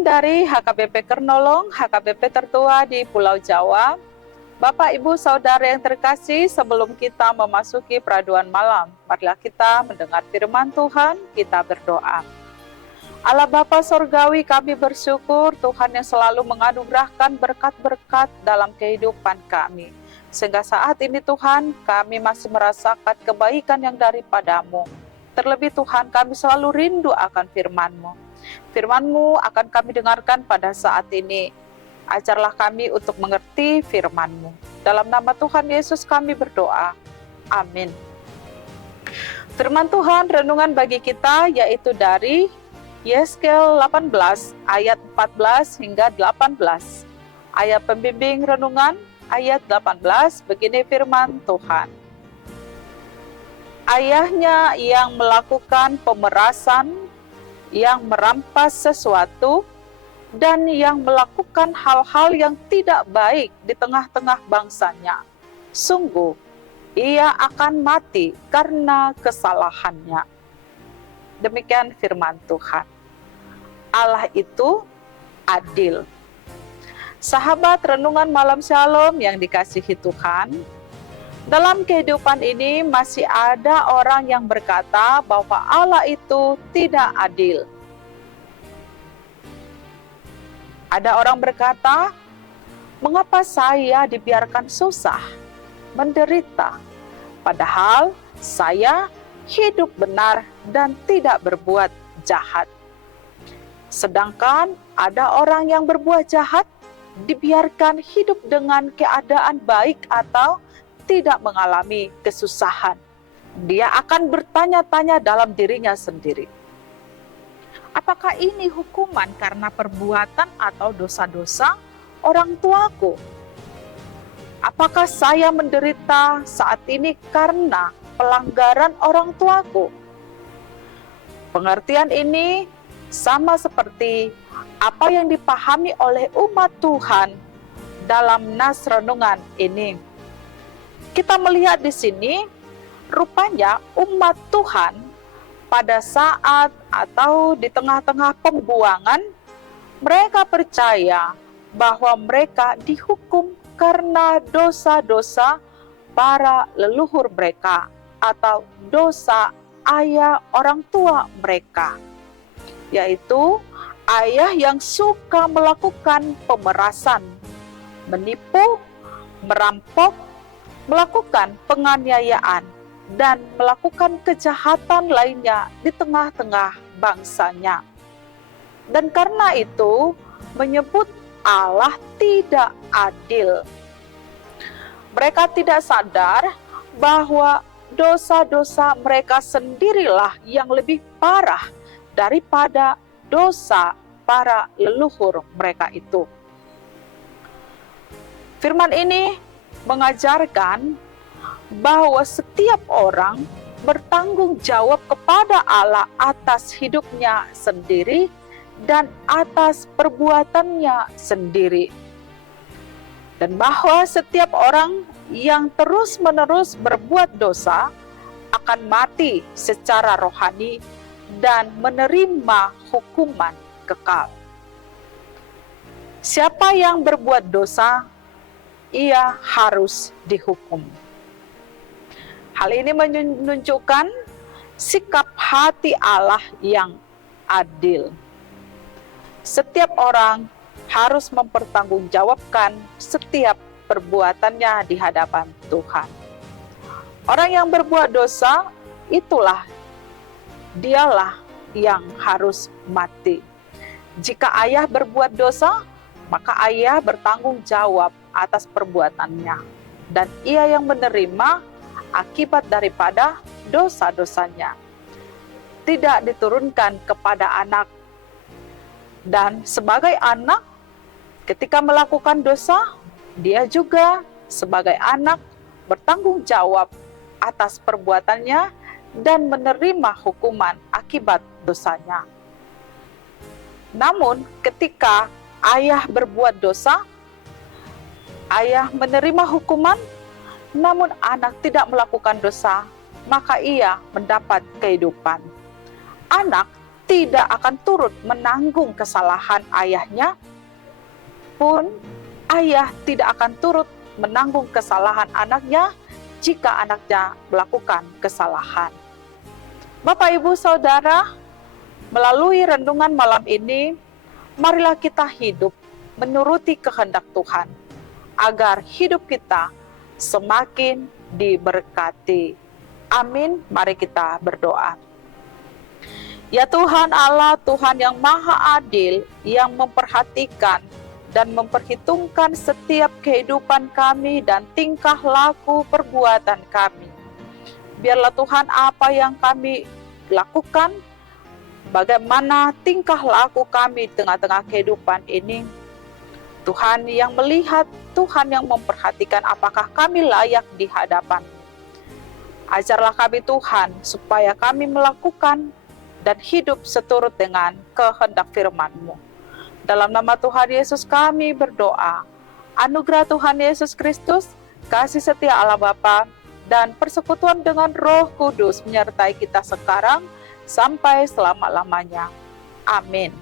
Shalom dari HKBP Kernolong, HKBP tertua di Pulau Jawa. Bapak, Ibu, Saudara yang terkasih, sebelum kita memasuki peraduan malam, marilah kita mendengar firman Tuhan, kita berdoa. Allah Bapa Sorgawi, kami bersyukur Tuhan yang selalu menganugerahkan berkat-berkat dalam kehidupan kami. Sehingga saat ini Tuhan, kami masih merasakan kebaikan yang daripada-Mu. Terlebih Tuhan, kami selalu rindu akan firman-Mu. Firman-Mu akan kami dengarkan pada saat ini. Ajarlah kami untuk mengerti firman-Mu. Dalam nama Tuhan Yesus kami berdoa. Amin. Firman Tuhan renungan bagi kita yaitu dari Yeskel 18 ayat 14 hingga 18. Ayat pembimbing renungan ayat 18 begini firman Tuhan. Ayahnya yang melakukan pemerasan, yang merampas sesuatu, dan yang melakukan hal-hal yang tidak baik di tengah-tengah bangsanya. Sungguh, ia akan mati karena kesalahannya. Demikian firman Tuhan. Allah itu adil. Sahabat renungan malam Shalom yang dikasihi Tuhan, dalam kehidupan ini masih ada orang yang berkata bahwa Allah itu tidak adil. Ada orang berkata, mengapa saya dibiarkan susah, menderita, padahal saya hidup benar dan tidak berbuat jahat. Sedangkan ada orang yang berbuat jahat, dibiarkan hidup dengan keadaan baik atau tidak mengalami kesusahan. Dia akan bertanya-tanya dalam dirinya sendiri. Apakah ini hukuman karena perbuatan atau dosa-dosa orang tuaku? Apakah saya menderita saat ini karena pelanggaran orang tuaku? Pengertian ini sama seperti apa yang dipahami oleh umat Tuhan dalam nas renungan ini. Kita melihat di sini, rupanya umat Tuhan pada saat atau di tengah-tengah pembuangan, mereka percaya bahwa mereka dihukum karena dosa-dosa para leluhur mereka atau dosa ayah orang tua mereka, yaitu ayah yang suka melakukan pemerasan, menipu, merampok, melakukan penganiayaan, dan melakukan kejahatan lainnya di tengah-tengah bangsanya. Dan karena itu menyebut Allah tidak adil. Mereka tidak sadar bahwa dosa-dosa mereka sendirilah yang lebih parah daripada dosa para leluhur mereka itu. Firman ini mengajarkan bahwa setiap orang bertanggung jawab kepada Allah atas hidupnya sendiri dan atas perbuatannya sendiri. Dan bahwa setiap orang yang terus-menerus berbuat dosa akan mati secara rohani dan menerima hukuman kekal. Siapa yang berbuat dosa, ia harus dihukum. Hal ini menunjukkan sikap hati Allah yang adil. Setiap orang harus mempertanggungjawabkan setiap perbuatannya di hadapan Tuhan. Orang yang berbuat dosa, dialah yang harus mati. Jika ayah berbuat dosa, maka ayah bertanggung jawab atas perbuatannya, dan ia yang menerima akibat daripada dosa-dosanya. Tidak diturunkan kepada anak. Dan sebagai anak, ketika melakukan dosa, dia juga sebagai anak bertanggung jawab atas perbuatannya dan menerima hukuman akibat dosanya. Namun ketika ayah berbuat dosa, ayah menerima hukuman, namun anak tidak melakukan dosa, maka ia mendapat kehidupan. Anak tidak akan turut menanggung kesalahan ayahnya, pun ayah tidak akan turut menanggung kesalahan anaknya jika anaknya melakukan kesalahan. Bapak, Ibu, Saudara, melalui renungan malam ini, marilah kita hidup menuruti kehendak Tuhan, agar hidup kita semakin diberkati. Amin. Mari kita berdoa. Ya Tuhan Allah, Tuhan yang Maha Adil, yang memperhatikan dan memperhitungkan setiap kehidupan kami dan tingkah laku perbuatan kami. Biarlah Tuhan, apa yang kami lakukan, bagaimana tingkah laku kami di tengah-tengah kehidupan ini, Tuhan yang melihat, Tuhan yang memperhatikan apakah kami layak di hadapan. Ajarlah kami Tuhan, supaya kami melakukan dan hidup seturut dengan kehendak firman-Mu. Dalam nama Tuhan Yesus kami berdoa. Anugerah Tuhan Yesus Kristus, kasih setia Allah Bapa, dan persekutuan dengan Roh Kudus menyertai kita sekarang sampai selama-lamanya. Amin.